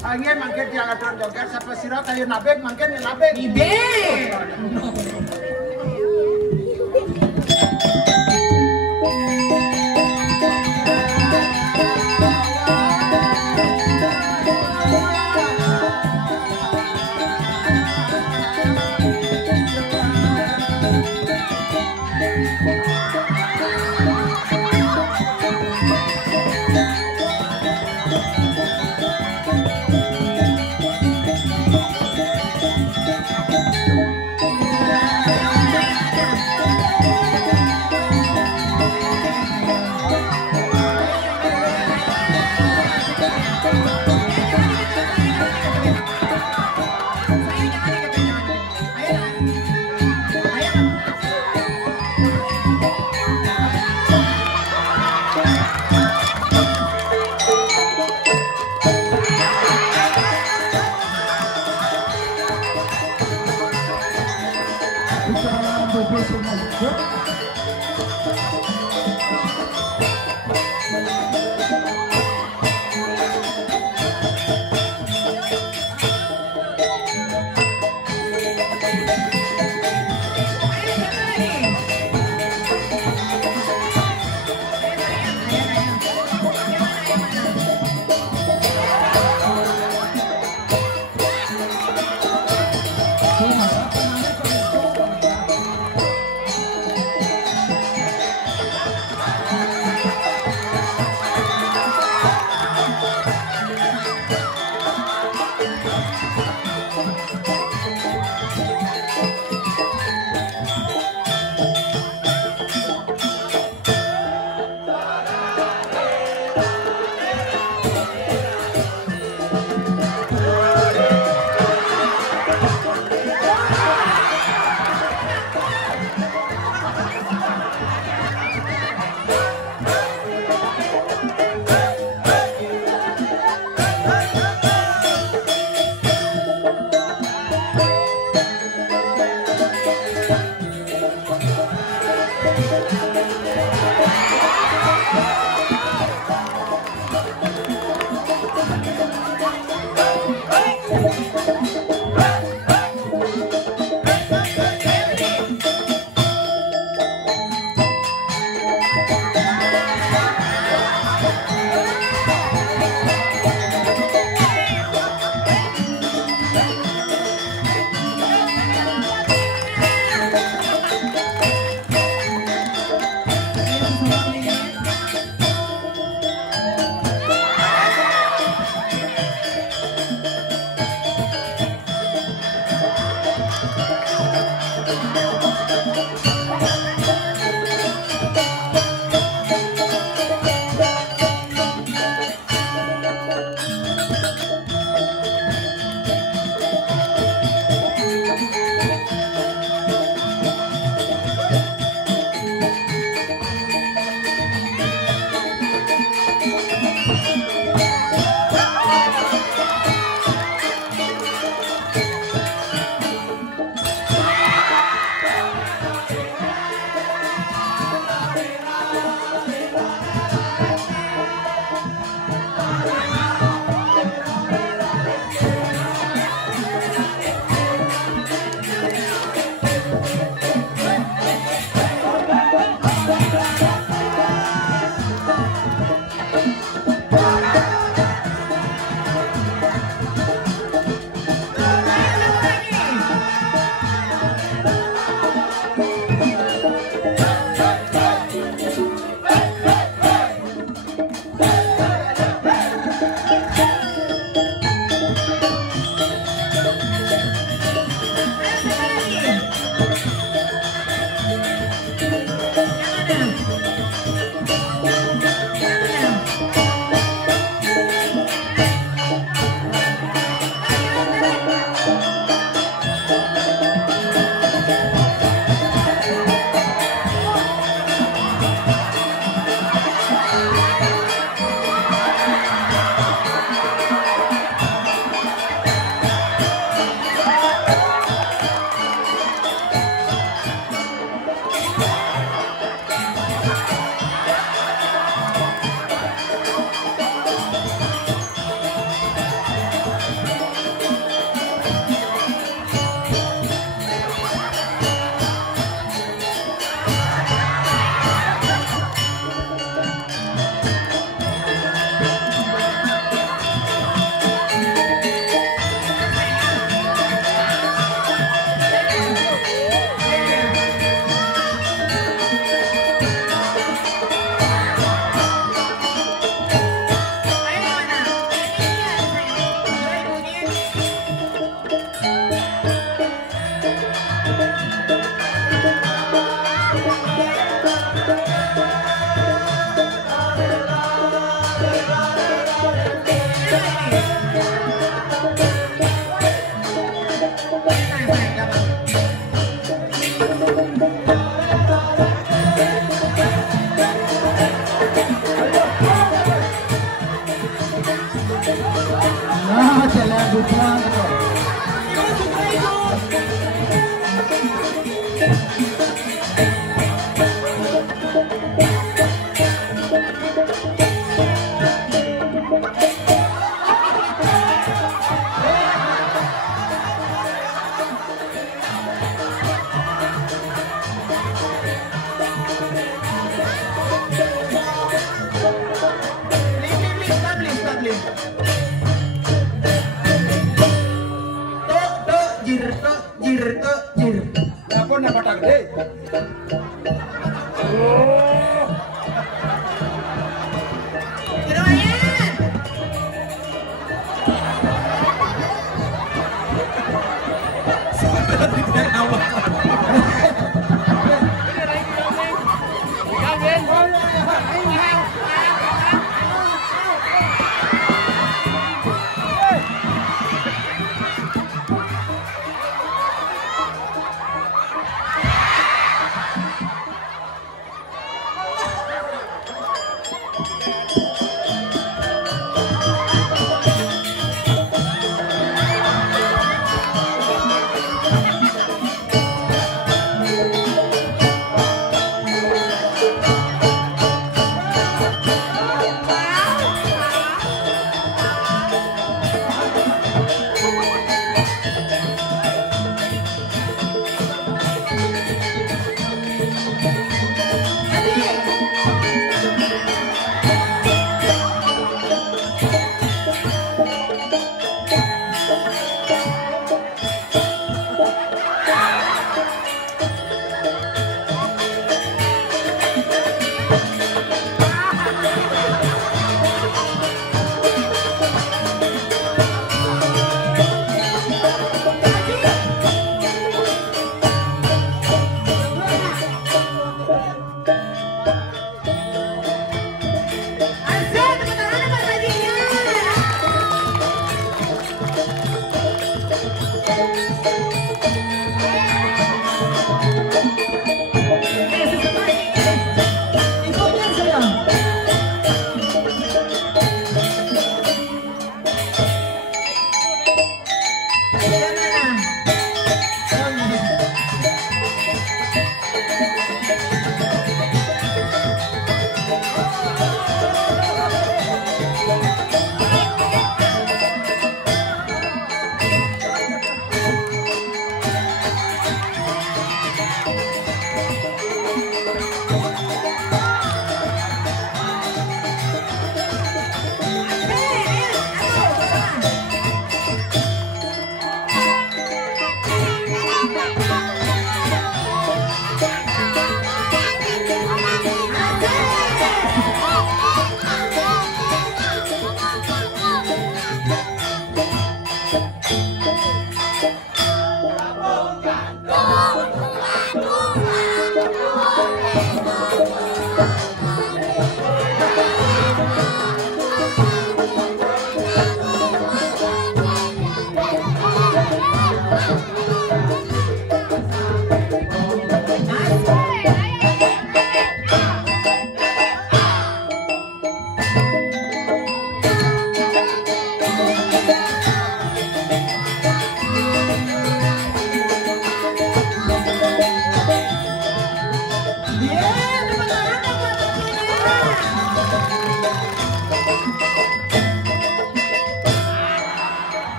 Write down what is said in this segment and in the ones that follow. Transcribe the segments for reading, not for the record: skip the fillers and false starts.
Angin mangke dia aturan joget sapa sira kayu nabeg mangke nabeg. Ibe. Nah, jalan bukan. Apa nak patah gede?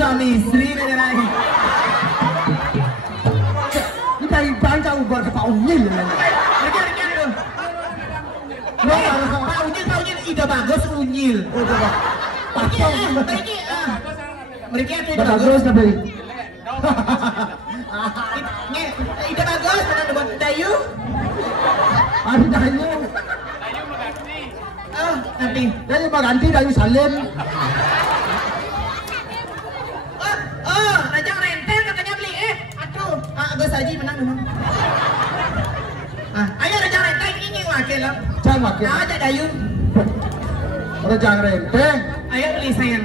Suami istri aja lagi. Kita baca ubah ke Pak Unyil. Pak Unyil, ide bagus Unyil. Mereka itu ide bagus. Ide bagus, mana ada buat Dayu? Ada Dayu. Nanti. Dayu ganti Dayu Salim. Raja rentel katanya beli. Aduh, Agus Haji menang. Ayo Raja rentel ini makin lah. Jangan makin. Nah, ada dayu. Udah jangan rempeh. Ayo beli sayang.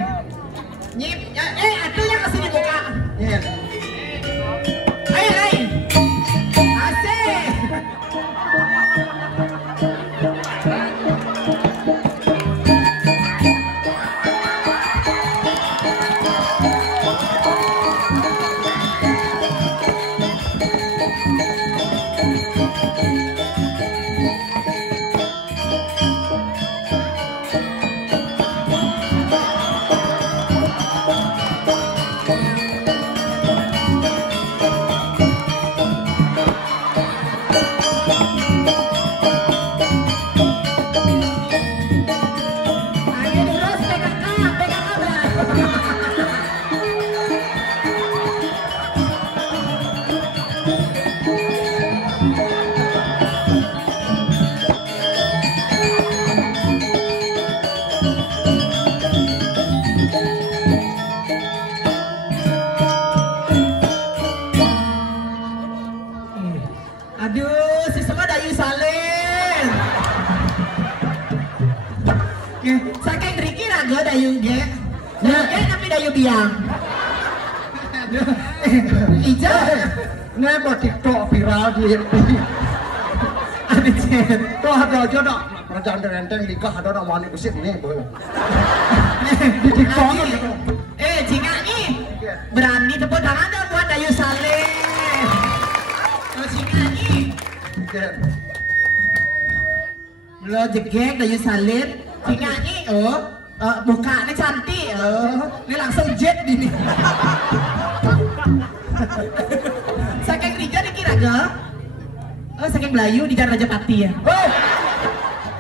Nyip, ada yang kesini buka. Nyet. Ayo, asik. Aduh, si semua dayu salin. Saking Riki raga dayu ge. Tapi dayu biang. Ija. Ini buat TikTok viral di. Ada chat. Tuh ada aja nak. Kerajaan renteng nikah ada nak wanita besit ini boy. Di TikTok kan gitu. Jika nih berani tepuk tangan dong buat dayu salin. Jika nih. Lo jegek dayu salin. Jika nih bukanya cantik. Ini langsung jet ini. Saking Rija dikira ga? Saking Melayu di Jalan Rajapati ya.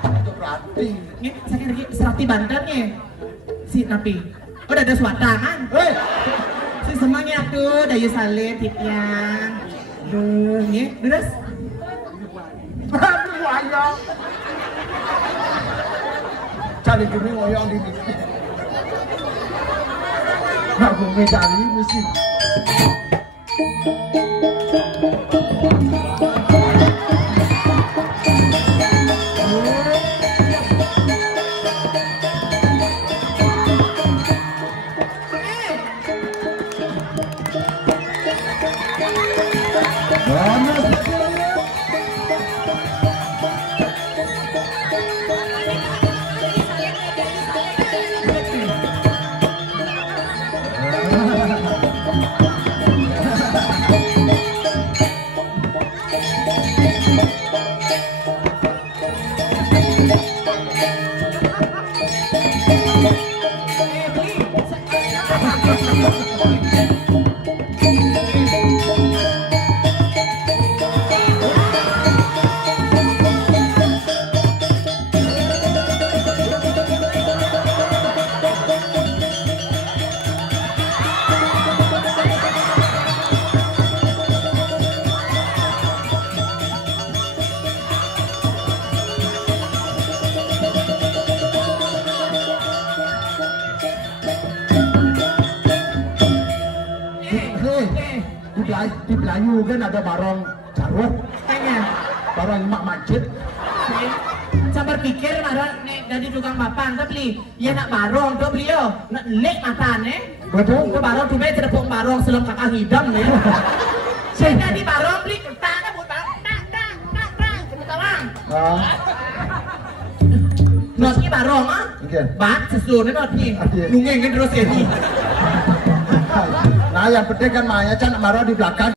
Itu berarti. Ini saking Rija Serati Banten nih. Si Napi. Udah ada suara kan? Si semuanya tuh dayu salin titian. Duh, nih, terus. Aduh, ayo. Cari gini ngoyong di sini. Nggak gue cari mesti. Di Melayu kan ada barong jaruk, barong mak masjid. Saya berpikir dari tukang papan tuh beli, ya nak barong tuh beli yo, nak lek matane. Betul. Tuh barong tuh beli terpuk barong selem kakak hidam nih. Saya di barong beli kertasnya buat barong, tak, notnya barong bat sesuatu notnya, nungengin terus ini. Nah yang penting kan Maya can marah di belakang.